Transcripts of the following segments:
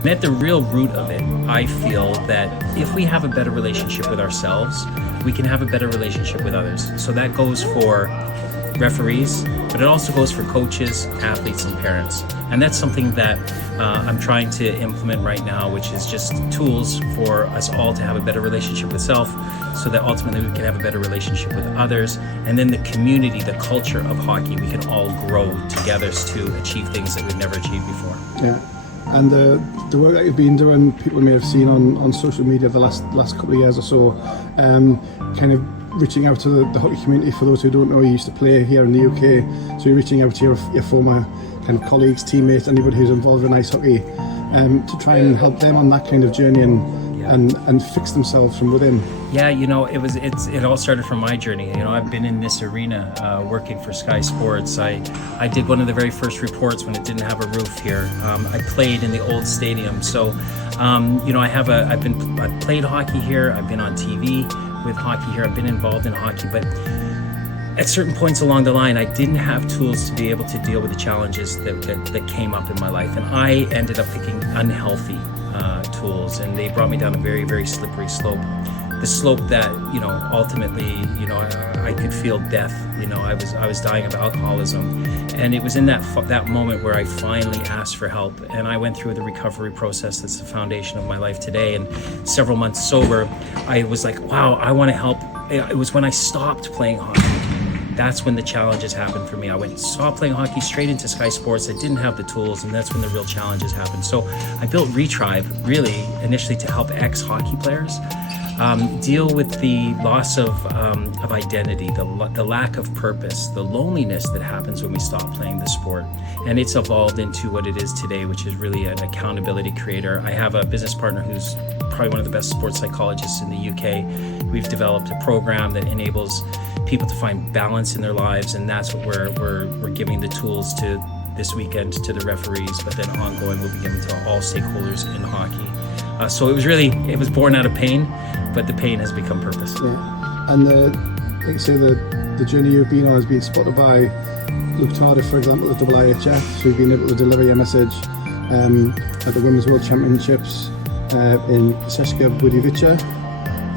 And at the real root of it, I feel that if we have a better relationship with ourselves, we can have a better relationship with others. So that goes for referees, but it also goes for coaches, athletes, and parents. And that's something that I'm trying to implement right now, which is just tools for us all to have a better relationship with self, so that ultimately we can have a better relationship with others. And then the community, the culture of hockey, we can all grow together to achieve things that we've never achieved before. Yeah. And the work that you've been doing, people may have seen on social media the last couple of years or so, kind of reaching out to the hockey community. For those who don't know, you used to play here in the UK, so you're reaching out to your former kind of colleagues, teammates, anybody who's involved in ice hockey, to try and help them on that kind of journey and fix themselves from within. Yeah, you know, it all started from my journey. You know, I've been in this arena working for Sky Sports. I did one of the very first reports when it didn't have a roof here. I played in the old stadium, so you know, I've played hockey here. I've been on TV with hockey here. I've been involved in hockey, but at certain points along the line, I didn't have tools to be able to deal with the challenges that came up in my life, and I ended up picking unhealthy tools, and they brought me down a very, very slippery slope. The slope that, you know, ultimately, you know, I could feel death. You know, I was dying of alcoholism, and it was in that moment where I finally asked for help, and I went through the recovery process. That's the foundation of my life today. And several months sober, I was like, wow, I want to help. It was when I stopped playing hockey. That's when the challenges happened for me. I stopped playing hockey, straight into Sky Sports. I didn't have the tools, and that's when the real challenges happened. So I built Retribe really initially to help ex-hockey players deal with the loss of identity, the lack of purpose, the loneliness that happens when we stop playing the sport. And it's evolved into what it is today, which is really an accountability creator. I have a business partner who's probably one of the best sports psychologists in the UK. We've developed a program that enables people to find balance in their lives, and that's what we're giving the tools to this weekend to the referees, but then ongoing will be given to all stakeholders in hockey. So it was born out of pain, but the pain has become purpose. Yeah. And like you say, the journey you've been on has been spotted by Luke Tardif, for example, at the IHF, who've been able to deliver your message at the Women's World Championships in Seshka Budivica.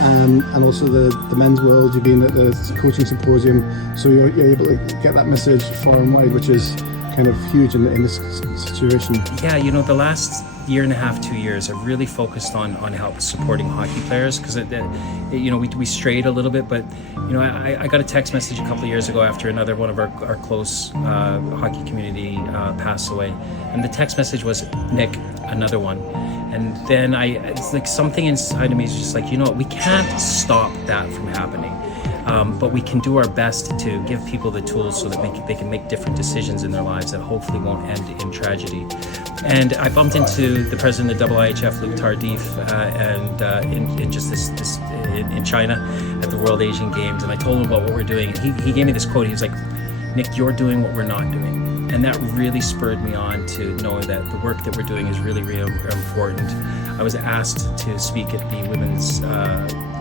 And also the men's world, you've been at the coaching symposium, so you're able to get that message far and wide, which is kind of huge in this situation. Yeah, you know, the last year and a half, 2 years, I've really focused on help supporting hockey players, because you know, we strayed a little bit, but you know, I got a text message a couple of years ago after another one of our close hockey community passed away, and the text message was, Nick, another one. And then it's like something inside of me is just like, you know what, we can't stop that from happening. But we can do our best to give people the tools so that they can make different decisions in their lives that hopefully won't end in tragedy. And I bumped into the president of IHF, Luke Tardif, and in just this in China at the World Asian Games, and I told him about what we're doing. He gave me this quote. He was like, Nick, you're doing what we're not doing. And that really spurred me on to know that the work that we're doing is really, really important. I was asked to speak at the Women's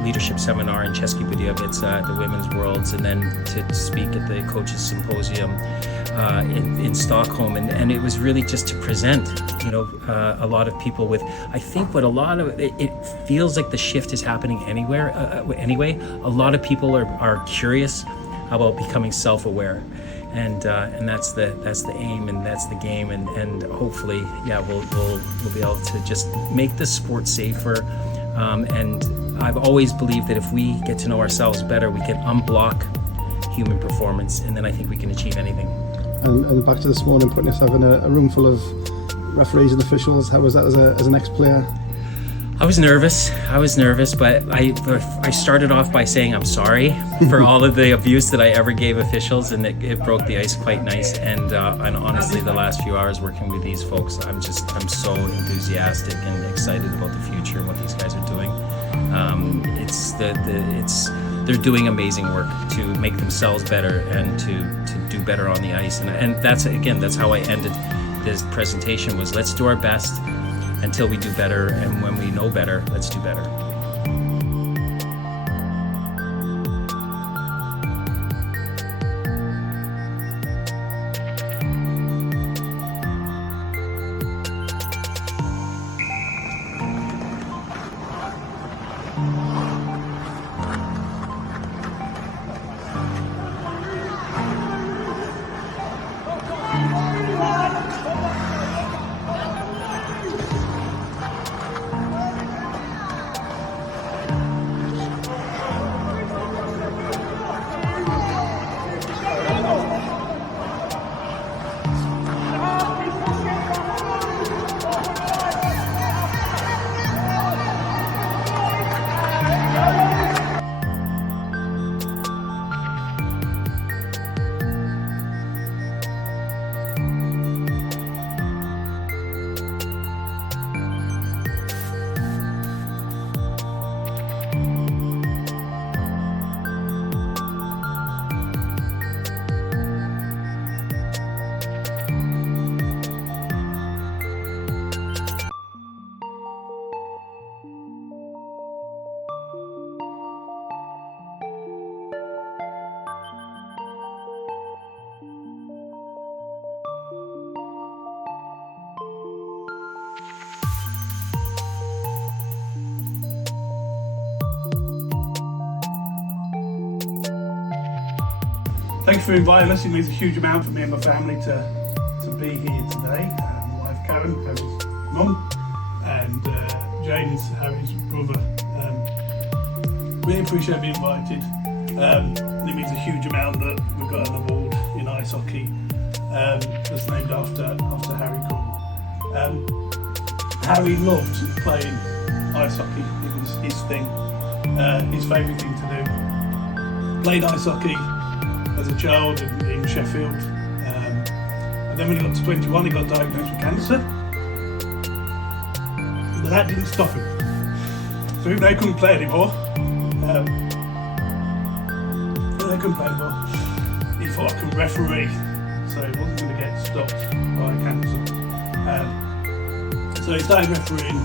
Leadership Seminar in Český Budějovice at the Women's Worlds, and then to speak at the Coaches Symposium in Stockholm. And it was really just to present, you know, a lot of people with, I think what a lot of, it feels like the shift is happening anyway. A lot of people are curious about becoming self-aware. And that's the aim, and that's the game, and hopefully, yeah, we'll be able to just make the sport safer. And I've always believed that if we get to know ourselves better, we can unblock human performance, and then I think we can achieve anything. And back to this morning, putting yourself in a room full of referees and officials, how was that as an ex-player? I was nervous, but I started off by saying I'm sorry for all of the abuse that I ever gave officials, and it broke the ice quite nice. And honestly, the last few hours working with these folks, I'm so enthusiastic and excited about the future and what these guys are doing. They're doing amazing work to make themselves better and to do better on the ice. And that's how I ended this presentation, was let's do our best until we do better, and when we know better, let's do better. Thank you for inviting us. It means a huge amount for me and my family to be here today. My wife Karen, Harry's mum, and James, Harry's brother. Really appreciate being invited. It means a huge amount that we've got an award in ice hockey that's named after Harry Currell. Harry loved playing ice hockey. It was his thing, his favourite thing to do. Played ice hockey as a child in Sheffield, and then when he got to 21 he got diagnosed with cancer, but that didn't stop him. So even though he couldn't play anymore, he thought I could referee, so he wasn't going to get stopped by cancer. So he started refereeing.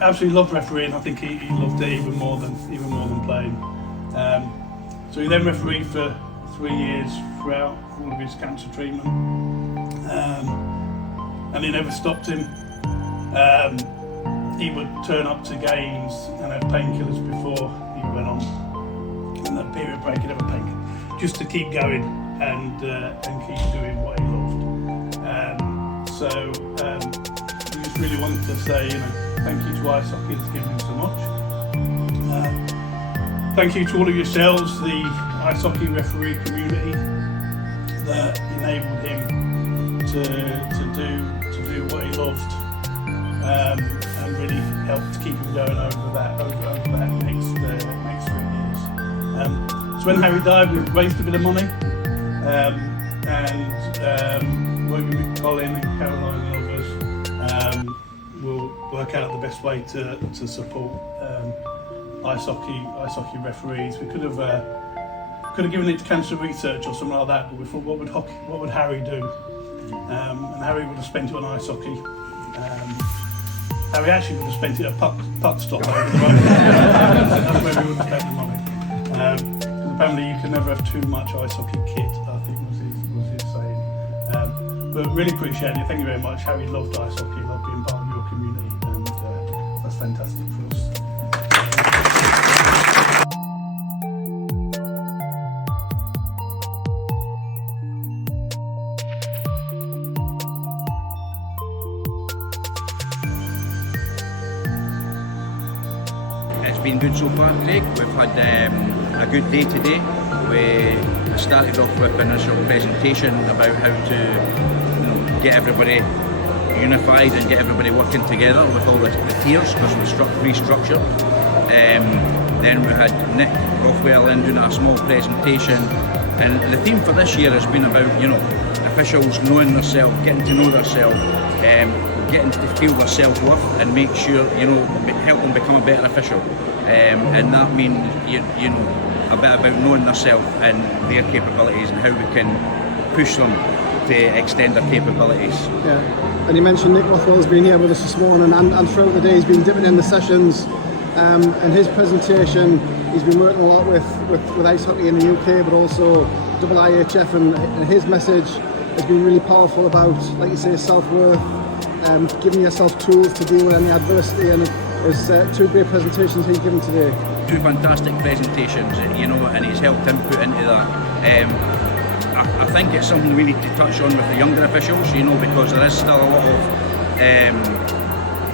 Absolutely loved refereeing. I think he loved it even more than playing. So he then refereed for 3 years throughout all of his cancer treatment, and it never stopped him. He would turn up to games and have painkillers before he went on, and that period break he'd have a painkiller just to keep going and keep doing what he loved. So we just really wanted to say, thank you to ice hockey that's given him so much. Thank you to all of yourselves, the ice hockey referee community, that enabled him to do what he loved, and really helped keep him going over that next 3 years. So when Harry died, we raised a bit of money, and working with Colin and Caroline and others, we'll work out the best way to support ice hockey referees. We could have given it to cancer research or something like that, but we thought, what would Harry do? And Harry would have spent it on ice hockey. Harry actually would have spent it at puck stop over the road. That's where we would have spent the money. Apparently you can never have too much ice hockey kit, I think was his saying. But really appreciate it. Thank you very much. Harry loved ice hockey, loved being part of your community, and that's fantastic for us. It's been good so far, Craig. We've had a good day today. We started off with an initial presentation about how to get everybody unified and get everybody working together with all the tiers, because we restructured. Then we had Nick Rothwell in doing a small presentation, and the theme for this year has been about officials knowing themselves, getting to know themselves, getting to feel their self-worth, and make sure help them become a better official, and that means a bit about knowing themselves and their capabilities and how we can push them to extend their capabilities. Yeah, and you mentioned Nick Rothwell's been here with us this morning, and throughout the day he's been dipping in the sessions. And his presentation, he's been working a lot with ice hockey in the UK, but also IHF, and his message has been really powerful about, like you say, self-worth, giving yourself tools to deal with any adversity, and there's 2 great presentations he's given today. 2 fantastic presentations, and he's helped input into that. I think it's something we need to touch on with the younger officials, because there is still a lot of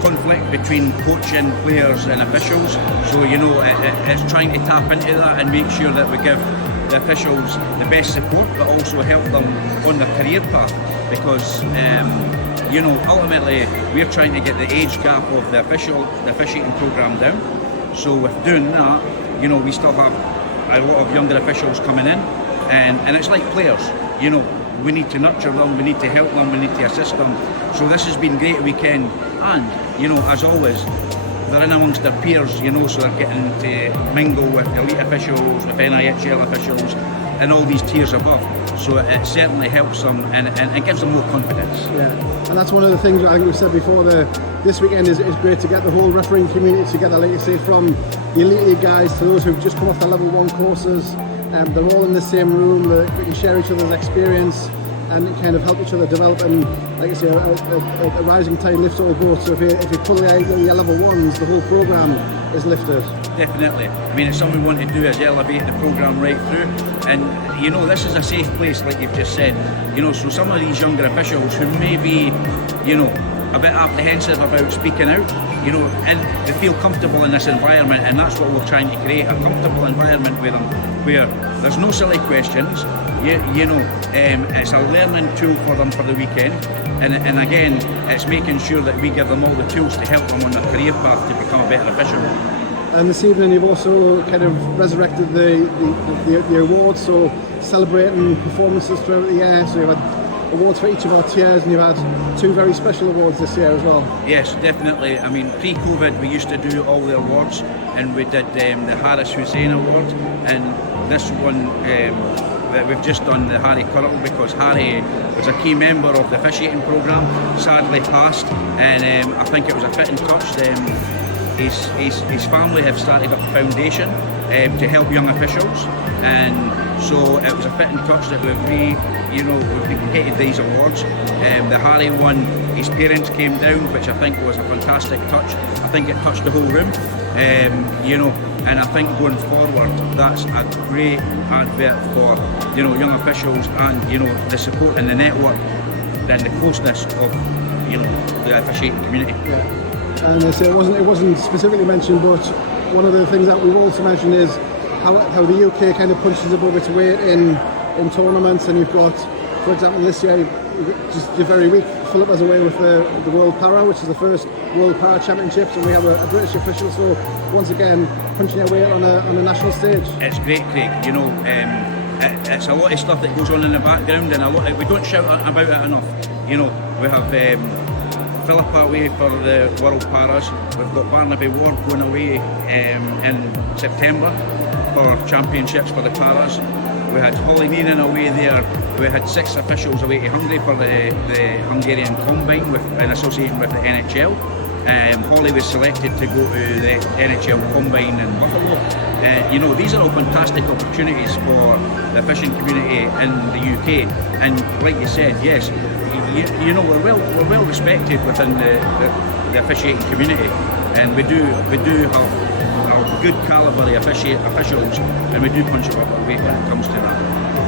conflict between coaching, players and officials. So it's trying to tap into that and make sure that we give the officials the best support, but also help them on their career path, because ultimately we're trying to get the age gap of the officiating programme down. So with doing that, we still have a lot of younger officials coming in, and it's like players, we need to nurture them, we need to help them, we need to assist them. So this has been great weekend, and as always, they're in amongst their peers, so they're getting to mingle with elite officials, with NIHL officials, and all these tiers above. So it certainly helps them and gives them more confidence. Yeah, and that's one of the things I think we said before. This weekend is great to get the whole refereeing community together, like you say, from the Elite League guys to those who've just come off their level 1 courses. They're all in the same room. We can share each other's experience. and kind of help each other develop. And like I say, a rising tide lifts all boats. So if you pull out your level ones, the whole programme is lifted. Definitely. I mean, it's something we want to do is elevate the programme right through. And you know, this is a safe place, like you've just said. You know, so some of these younger officials who may be, you know, a bit apprehensive about speaking out, you know, and they feel comfortable in this environment, and that's what we're trying to create, a comfortable environment with them, where there's no silly questions. You know, it's a learning tool for them for the weekend, and again, it's making sure that we give them all the tools to help them on their career path to become a better official. And this evening you've also kind of resurrected the awards, so celebrating performances throughout the year. So you've had awards for each of our tiers, and you've had 2 very special awards this year as well. Yes, definitely. I mean, pre-COVID we used to do all the awards, and we did the Hussain Award, and this one that we've just done, the Harry Currell, because Harry was a key member of the officiating programme, sadly passed, and I think it was a fitting touch. His family have started up a foundation to help young officials, and so it was a fitting touch that we've created these awards. The Harry one, his parents came down, which I think was a fantastic touch. I think it touched the whole room, you know, and I think going forward that's a great advert for, you know, young officials, and you know, the support and the network and the closeness of, you know, the officiating community. Yeah. And I say it wasn't specifically mentioned, but one of the things that we've also mentioned is how the UK kind of punches above its weight in tournaments. And you've got, for example, this year, just the very week, Philip was away with the World Para, which is the first World Para Championships, and we have a British official. So once again, punching our weight on a national stage. It's great, Craig. You know, it's a lot of stuff that goes on in the background, and we don't shout about it enough. You know, we have Philip away for the World Paras. We've got Barnaby Ward going away in September for championships for the Paras. We had Holly Neenan away there. We had 6 officials away to Hungary for the Hungarian Combine in association with the NHL. Holly was selected to go to the NHL Combine in Buffalo. You know, these are all fantastic opportunities for the fishing community in the UK. And like you said, yes, you know, we're well respected within the officiating community, and we do have good calibre officials, and we do punch above our weight when it comes to that.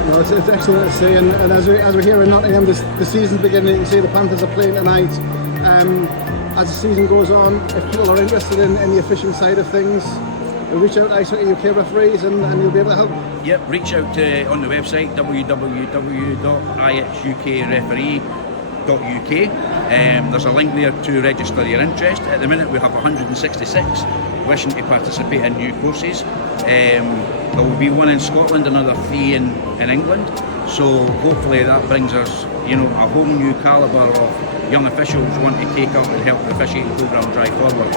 No, it's excellent to see, and as we're here in Nottingham, the season's beginning. You can see the Panthers are playing tonight. As the season goes on, if people are interested in the official side of things, reach out to IHUK Referees and you'll be able to help. Yep, reach out on the website www.ihukreferee.uk. There's a link there to register your interest. At the minute we have 166 wishing to participate in new courses. There will be 1 in Scotland, another 3 in England. So hopefully that brings us, you know, a whole new calibre of young officials wanting to take up and help the officiating programme drive forward.